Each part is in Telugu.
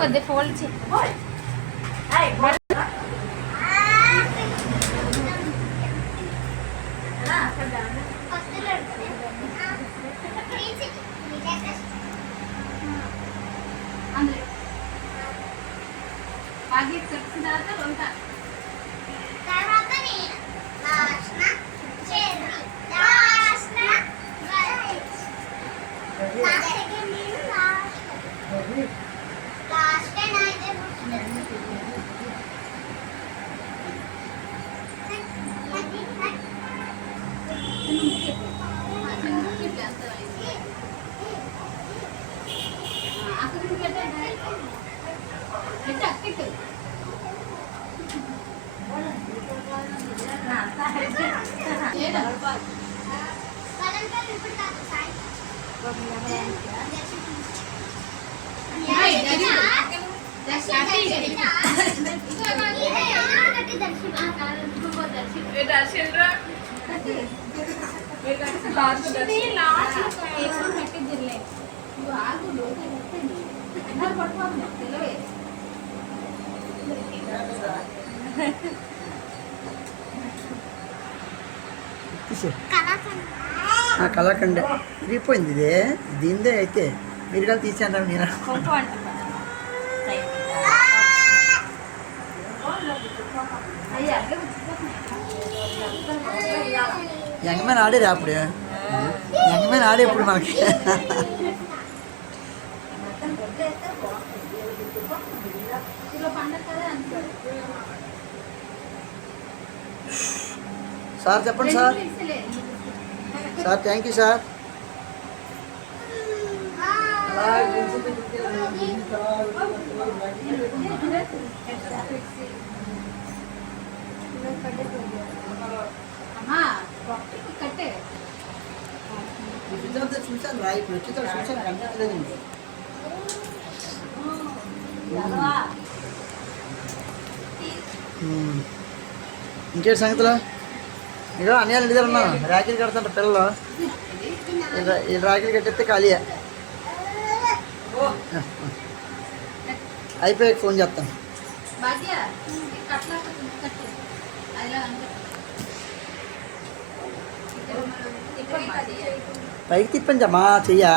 కొద్ది ఫోల్డ్ ఆగి తెలిసిన తర్వాత వంట కలకండే విరిగిపోయింది. ఇదే దీందే అయితే మీరు కానీ తీసేయండి. నేను యంగమైన ఆడేరా అప్పుడు యంగమైన ఆడే ఇప్పుడు మనకి సార్ చెప్పండి sir. Sir thank you sir. చూసాను రా ఇప్పుడు వచ్చి చూసాను కనిపించలేదండి. ఇంకేంటి సంగతులు? ఇక అన్నయ్య ఇంటి దగ్గర ఉన్నాను. రాఖీలు కడతాంట పిల్లలు. ఈ రాఖీలు కట్టేస్తే ఖాళీయా అయిపోయాక ఫోన్ చేస్తాను. పైకి తిప్పండి అమ్మా చెయ్యా.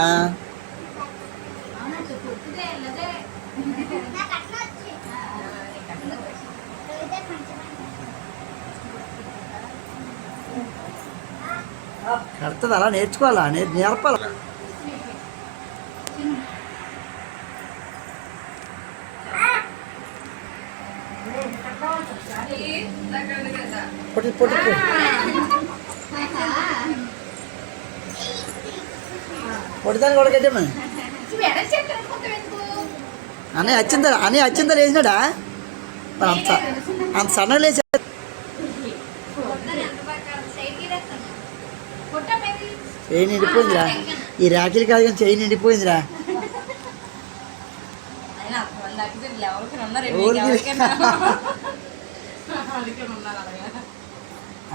కడుతుంది అలా నేర్చుకోవాలా నేర్పాలా. పొట్టి పొట్టి పొడిదాన్ని కూడా కట్టేమా అన్నీ వచ్చిందా వేసినాడా మరి అంత సన్నగా లేచా. చేయి నిండిపోయిందిరా. ఈ రాఖీలు కాదు కానీ చేయి నిండిపోయిందిరా.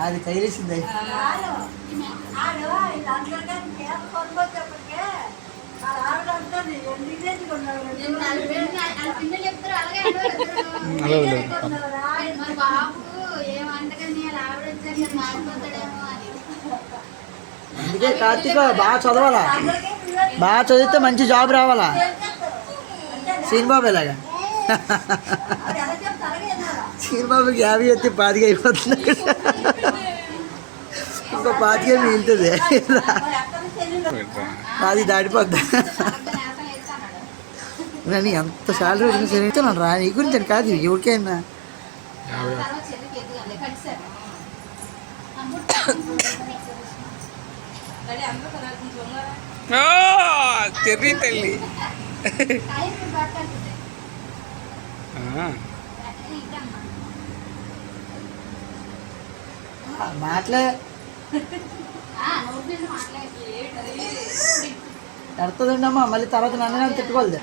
అది తగిలేసింది. అందుకే కార్తీక బాగా చదవాలా. బాగా చదివితే మంచి జాబ్ రావాలా. సీనిబాబు ఇలాగా సీనిబాబుకి 50 ఎత్తి 25 అయిపోతుంది. ఇంకో 25 మిగులుతుంది. అది దాటిపోద్ది. నేను ఎంత శాలరీ వచ్చినా సరే నన్ను రా నీ గురించి అని కాదు ఎవరికైనా. చెర్రీ తల్లి మాటలే ఎడుతుందండి అమ్మా. మళ్ళీ తర్వాత నన్ను తిట్టుకోలేదు.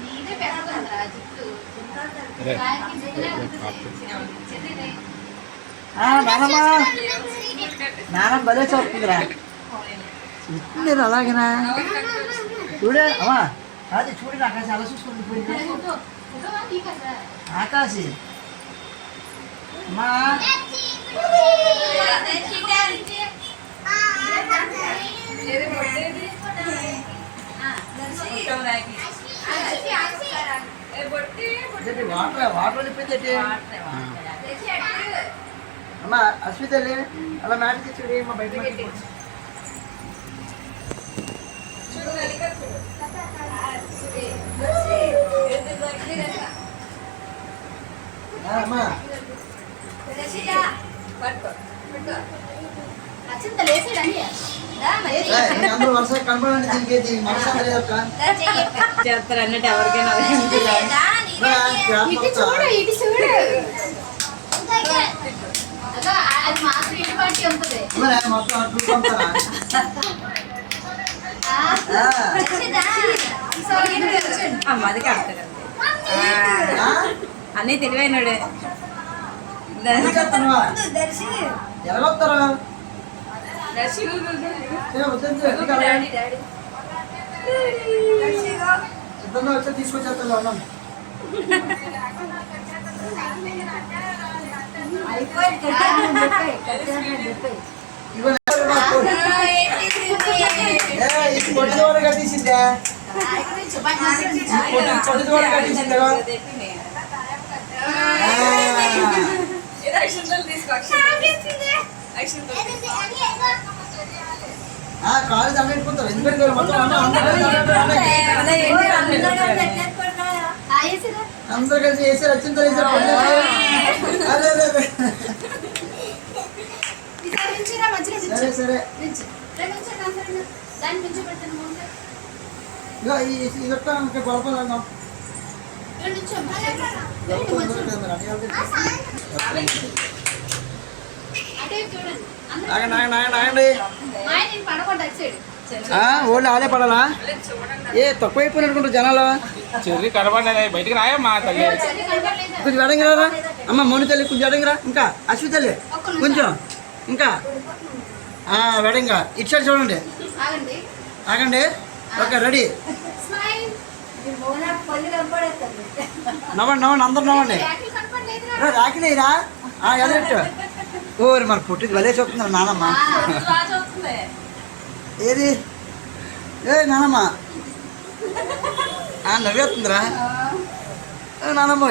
నానమ్మ భలే చూస్తుందిరా. నేను అలాగేనా చూడే అమ్మా అది చూడండి ఆకాశం అలా చూసుకుంటూ పోయింది ఆకాశి అమ్మా వాటర్ వాటర్ చెప్పింది అమ్మా అశ్విత అలా మ్యాట్ చూడు మా బయట అమ్మా అందరూ వరుస కనపడండి దీనికి మనసు లేదక్క చేస్తారు అన్నట్టు ఎవరికైనా ఇటు చూడు ఇటు చూడు అది మాత్రం ఇటు పార్టీ ఉంటుంది మొత్తం అటు పంపుతారా అది కడతాడు అన్నీ తెలివైనడే ఎలా వస్తారా సిద్ధంగా వచ్చి తీసుకొచ్చేస్తా ఉన్నాం పొట్టి దూడ కట్టించిందా పొట్టి దూడ కట్టించిందా కాలేజ్ అన్న పెట్టుకుంటారు ఎందుకంటే మొత్తం అందరు కలిసి వేసారు వచ్చిన అదే అదే సరే సరే ఇది గొడవలు ఆగండి ఓళ్ళు ఆలే పడాలా ఏ తక్కువ అయిపోయినట్టుకుంటారు జనాలు చెర్రీ కనబడలే బయటికి రాయమ్మా తల్లి కొంచెం వెడంగి రారా అమ్మ మౌని తల్లి కొంచెం వెడంగి రా ఇంకా అశ్వి తల్లి కొంచెం ఇంకా వెడంగా ఇటు సైడ్ చూడండి ఆగండి ఓకే రెడీ నవ్వండి నవ్వండి అందరు నవ్వండి రాకిలేరా ఎదరెట్టు ఓరి మరి పుట్టిది వలే చూస్తున్నారు నానమ్మ ఏది ఏ నానమ్మ నవ్వేస్తుందిరా నానమ్మ